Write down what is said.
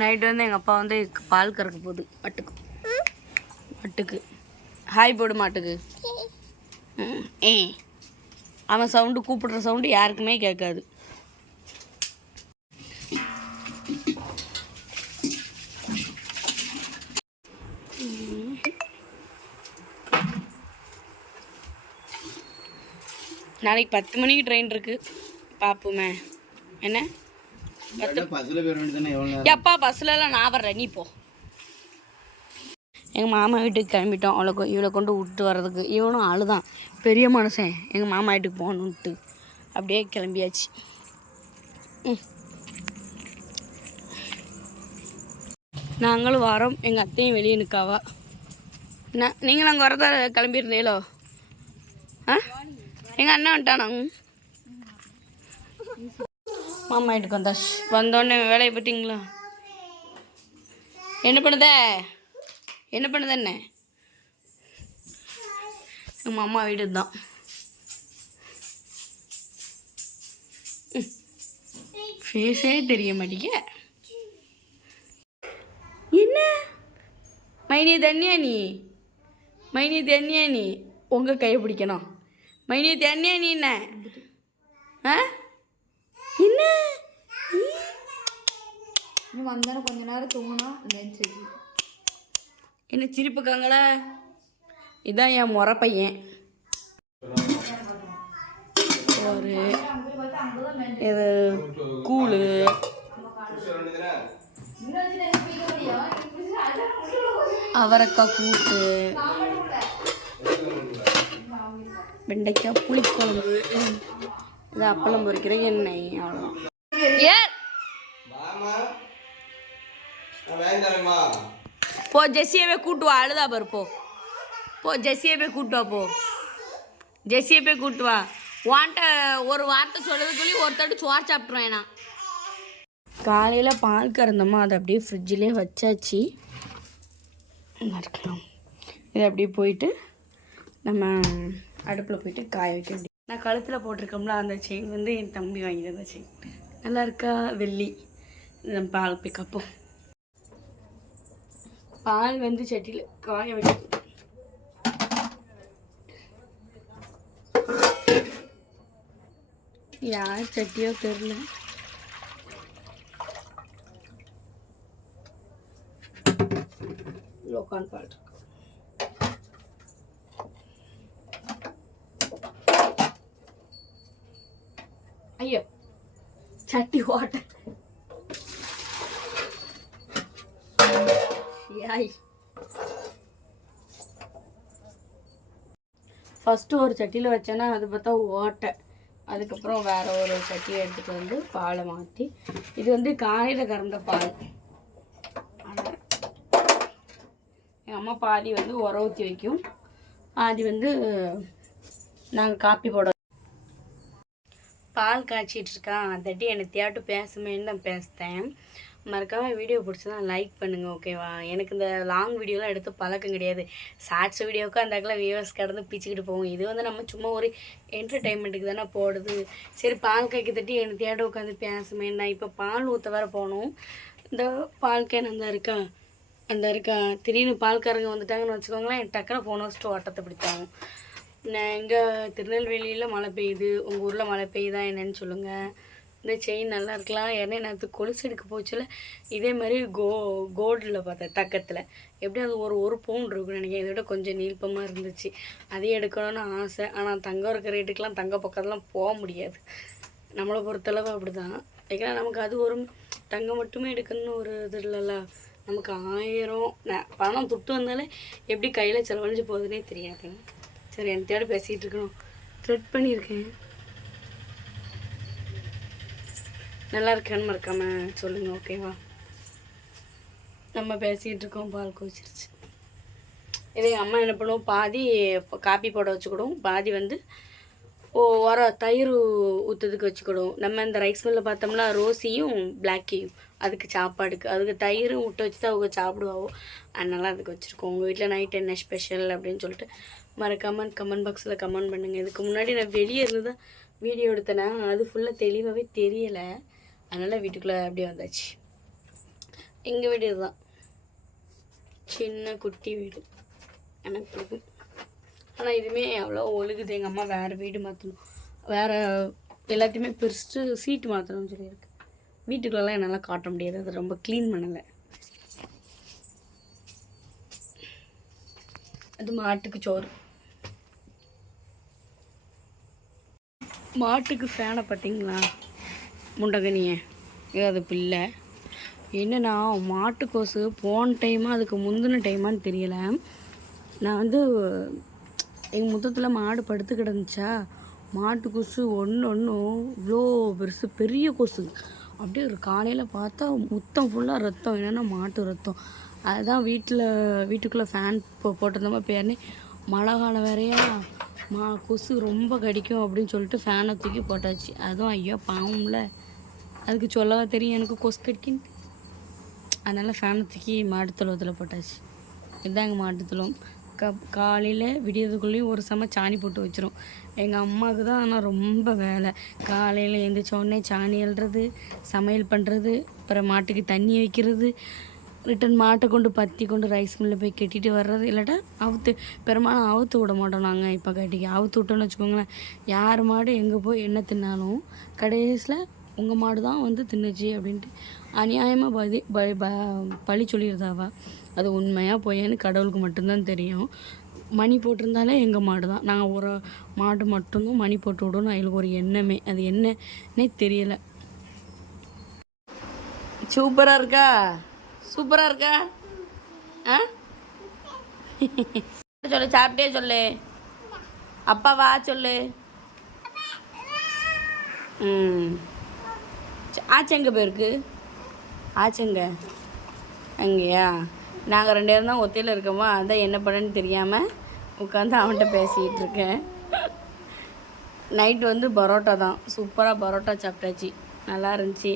Night வந்து எங்கள் அப்பா வந்து பால் கறக்க போகுது மாட்டுக்கு ஹாய் போடு மாட்டுக்கு. அவன் சவுண்டு கூப்பிடுற சவுண்டு யாருக்குமே கேட்காது. நாளைக்கு 10 மணிக்கு ட்ரெயின் இருக்குது, பார்ப்போமே. என்ன எப்பா பஸ்லலாம் நான் வர்றேன், நீ போ. எங்கள் மாமா வீட்டுக்கு கிளம்பிட்டோம். இவளை கொண்டு விட்டு வர்றதுக்கு. இவனும் ஆளுதான் பெரிய மனுஷன். எங்கள் மாமா வீட்டுக்கு போகணுன்ட்டு அப்படியே கிளம்பியாச்சு. நாங்களும் வரோம். எங்கள் அத்தையும் வெளியே நிற்காவா. நீங்களும் அங்கே வரதா கிளம்பியிருந்தீங்களோ? எங்கள் அண்ணன் வந்துட்டானாங்க. மாமா வீட்டுக்கு வந்தோடனே வேலையை பார்த்தீங்களா? என்ன பண்ணுத என்ன எங்கள் அம்மா வீடு தான். ஃபேஸே தெரிய மாட்டேங்க. என்ன மைனி தண்ணியா நீ உங்கள் கையை பிடிக்கணும். மைனி தண்ணியா நீ என்ன வந்தாலும் கொஞ்ச நேரம் தூங்கினா என்ன சிரிப்புக்காங்களா? இதுதான் என் முறை பையன். ஒரு இது கூழு, அவரைக்காய் கூட்டு, வெண்டைக்காய் புளிக்குழம்பு, இது அப்பளம் பொரிக்கிற எண்ணெய், அவ்வளோதான். போ ஜெஸ்ஸியவே கூட்டு வா. அழுதா பாரு. போ ஜெஸ்ஸியவே கூட்டு வா. ஜெஸ்ஸியை போய் கூட்டு வா. வாண்ட ஒரு வார்த்தை சொல்லுறதுக்குள்ளே ஒருத்தட்டு சோறு சாப்பிட்ருவேன். நான் காலையில் பால் கறந்தோமா, அதை அப்படியே ஃப்ரிட்ஜிலே வச்சாச்சு. இருக்கலாம். இதை அப்படியே போயிட்டு நம்ம அடுப்பில் போயிட்டு காய வைக்க முடியும். நான் கழுத்தில் போட்டிருக்கோம்ல, அந்த செயின் வந்து என் தம்பி வாங்கிட்டு வந்த செயின். நல்லா இருக்கா? வெள்ளி. நம்ம பால் போய் கப்போம். பால் வந்து சட்டியில் காய வைக்க. யார் சட்டியோ தெரியல. லோக்கான் பால் இருக்கு. ஐயோ சட்டி ஓட்ட. ஃபஸ்ட்டு ஒரு சட்டியில் வச்சேன்னா அது பார்த்தா ஓட்டை. அதுக்கப்புறம் வேறு ஒரு சட்டியை எடுத்துகிட்டு வந்து பாலை மாற்றி, இது வந்து காலையில் கறந்த பால். எங்கள் அம்மா பாதி வந்து உர ஊற்றி வைக்கும், பாதி வந்து நாங்கள் காப்பி போட. பால் காய்ச்சிட்ருக்கான். அதட்டி என்னை தேட்டு பேசுமேன்னு தான் பேசுகிறேன். மறக்காமல் வீடியோ பிடிச்சதா லைக் பண்ணுங்கள், ஓகேவா? எனக்கு இந்த லாங் வீடியோலாம் எடுத்து பழக்கம் கிடையாது. ஷார்ட்ஸ் வீடியோவுக்கு அந்தாக்கில் வியூவர்ஸ் கடந்து பிச்சுக்கிட்டு போவோம். இது வந்து நம்ம சும்மா ஒரு என்டர்டெயின்மெண்ட்டுக்கு தானே போடுது. சரி பால் காய்க்க தட்டி என்னை தேட உட்காந்து பேசுமே. நான் இப்போ பால் ஊற்ற வேறு போகணும். இந்த பால் கேன் அந்த இருக்கா திடீர்னு பால்காரங்க வந்துட்டாங்கன்னு வச்சுக்கோங்களேன், டக்குன்னு ஃபோன் வச்சுட்டு ஓட்டத்தை பிடித்தாங்க. நான் எங்கள் திருநெல்வேலியில் மழை பெய்யுது, உங்கள் ஊரில் மழை பெய்யுதா என்னன்னு சொல்லுங்கள். இந்த செயின் நல்லா இருக்கலாம். ஏன்னா நேற்று கொலுசு எடுக்க போச்சுல, இதே மாதிரி கோல்டில் பார்த்தேன் தக்கத்தில். எப்படி அது ஒரு பவுன் இருக்குன்னு நினைக்கிறேன். இதை விட கொஞ்சம் நீளமாக இருந்துச்சு. அதையும் எடுக்கணும்னு ஆசை. ஆனால் தங்கம் இருக்கிற ரேட்டுக்கெலாம் தங்க பக்கத்துலாம் போக முடியாது. நம்மளை பொறுத்தளவு அப்படி தான். ஏன்னா நமக்கு அது ஒரு தங்கம் மட்டுமே எடுக்கணும்னு ஒரு இது இல்லைல்ல. நமக்கு 1000 பணம் துட்டு வந்தாலே எப்படி கையில் செலவழிஞ்சு போகுதுன்னே தெரியாதுங்க. சரி என் தேட பேசிகிட்டு இருக்கணும். த்ரெட் பண்ணியிருக்கேன். நல்லா இருக்கேன்னு மறக்காமல் சொல்லுங்கள், ஓகேவா? நம்ம பேசிகிட்டு இருக்கோம், பால் கொதிச்சிருச்சு. இதே அம்மா என்ன பண்ணுவோம், பாதி காப்பி போட வச்சுக்கிடும், பாதி வந்து தயிர் ஊற்றுறதுக்கு வச்சுக்கிடும். நம்ம இந்த ரைஸ் மில்லில் பார்த்தோம்னா ரோசியும் பிளாக்கியும் அதுக்கு சாப்பாடுக்கு, அதுக்கு தயிரும் விட்டு வச்சு தான் அவங்க சாப்பிடுவாவோ. அதனால அதுக்கு வச்சுருக்கோம். உங்கள் வீட்டில் நைட் என்ன ஸ்பெஷல் அப்படின்னு சொல்லிட்டு மறக்காமல் கமெண்ட் பாக்ஸில் கமெண்ட் பண்ணுங்கள். இதுக்கு முன்னாடி நான் வெளியே இருந்து தான் வீடியோ எடுத்தேன்னா அது ஃபுல்லாக தெளிவாகவே தெரியலை. அதனால் வீட்டுக்குள்ளே அப்படியே வந்தாச்சு. எங்கள் வீடு இதுதான், சின்ன குட்டி வீடு, எனக்கு பிடிக்கும். ஆனால் இதுவுமே அவ்வளோ ஒழுகுது. எங்கள் அம்மா வேறு வீடு மாற்றணும், வேறு எல்லாத்தையுமே பிரிச்சுட்டு சீட்டு மாற்றணும்னு சொல்லியிருக்கு. வீட்டுக்குள்ளெல்லாம் என்னால் காட்ட முடியாது, அது ரொம்ப க்ளீன் பண்ணலை. அது மாட்டுக்கு சோறு. மாட்டுக்கு ஃபேனை பார்த்தீங்களா, முண்டகனியை அது பிள்ளை. என்னென்னா மாட்டுக்கோசு போன டைமாக அதுக்கு முந்தின டைமான்னு தெரியலை. நான் வந்து எங்கள் முத்தத்தில் மாடு படுத்து கிடந்துச்சா, மாட்டு கொசு ஒன்றும் இவ்வளோ பெருசு, பெரிய கொசு. அப்படியே ஒரு காலையில் பார்த்தா முத்தம் ஃபுல்லாக ரத்தம், என்னென்னா மாட்டு ரத்தம். அதுதான் வீட்டுக்குள்ளே ஃபேன் போட்டிருந்தோமா பேர்னே, மழை காலம் வேறையா, கொசு ரொம்ப கடிக்கும் அப்படின்னு சொல்லிட்டு ஃபேனை தூக்கி போட்டாச்சு. அதுவும் ஐயோ பாவம்ல, அதுக்கு சொல்லவா தெரியும் எனக்கு கொசு கடிக்கின்ட்டு. அதனால் ஃபேனை தூக்கி மாட்டுத்தொழுவத்தில் போட்டாச்சு. இதுதான் எங்கள் மாட்டுத்தொழுவம். காலையில் விடியறதுக்குள்ளேயும் ஒரு செம சாணி போட்டு வச்சிரும். எங்கள் அம்மாவுக்கு தான் ஆனால் ரொம்ப வேலை. காலையில் எழுந்திரிச்ச உடனே சாணி அள்ளுறது, சமையல் பண்ணுறது, அப்புறம் மாட்டுக்கு தண்ணி வைக்கிறது, ரிட்டன் மாட்டை கொண்டு பற்றி கொண்டு ரைஸ் மில்லில் போய் கட்டிட்டு வர்றது. இல்லாட்டா பெரும்பாலும் அவுத்து விட மாட்டோம் நாங்கள். இப்போ கட்டிக்கு அவுத்து விட்டோன்னு வச்சுக்கோங்களேன், யார் மாடு எங்கே போய் என்ன தின்னாலும் கடைசியில் உங்கள் மாடு தான் வந்து தின்னுச்சு அப்படின்ட்டு அநியாயமாக பழி சொல்லிடுதாவா. அது உண்மையாக போயேன்னு கடவுளுக்கு மட்டும்தான் தெரியும். மணி போட்டிருந்தாலே எங்கள் மாடு தான். நாங்கள் ஒரு மாடு மட்டும்தான் மணி போட்டு விடணும், எங்களுக்கு ஒரு எண்ணமே. அது என்னன்னே தெரியலை. சூப்பராக இருக்கா, சூப்பராக இருக்கா? ஆ சொல்லு, சாப்பிட்டே சொல்லு, அப்பா வா சொல்லு. ஆச்சங்க போயிருக்கு, ஆச்சங்க அங்கேயா? நாங்கள் 2 பேரும் தான் ஒத்தையில் இருக்கோமா, அதான் என்ன பண்ணேன்னு தெரியாமல் உட்காந்து அவன்கிட்ட பேசிக்கிட்டு இருக்கேன். நைட்டு வந்து பரோட்டா தான், சூப்பராக பரோட்டா சாப்பிட்டாச்சு, நல்லா இருந்துச்சு.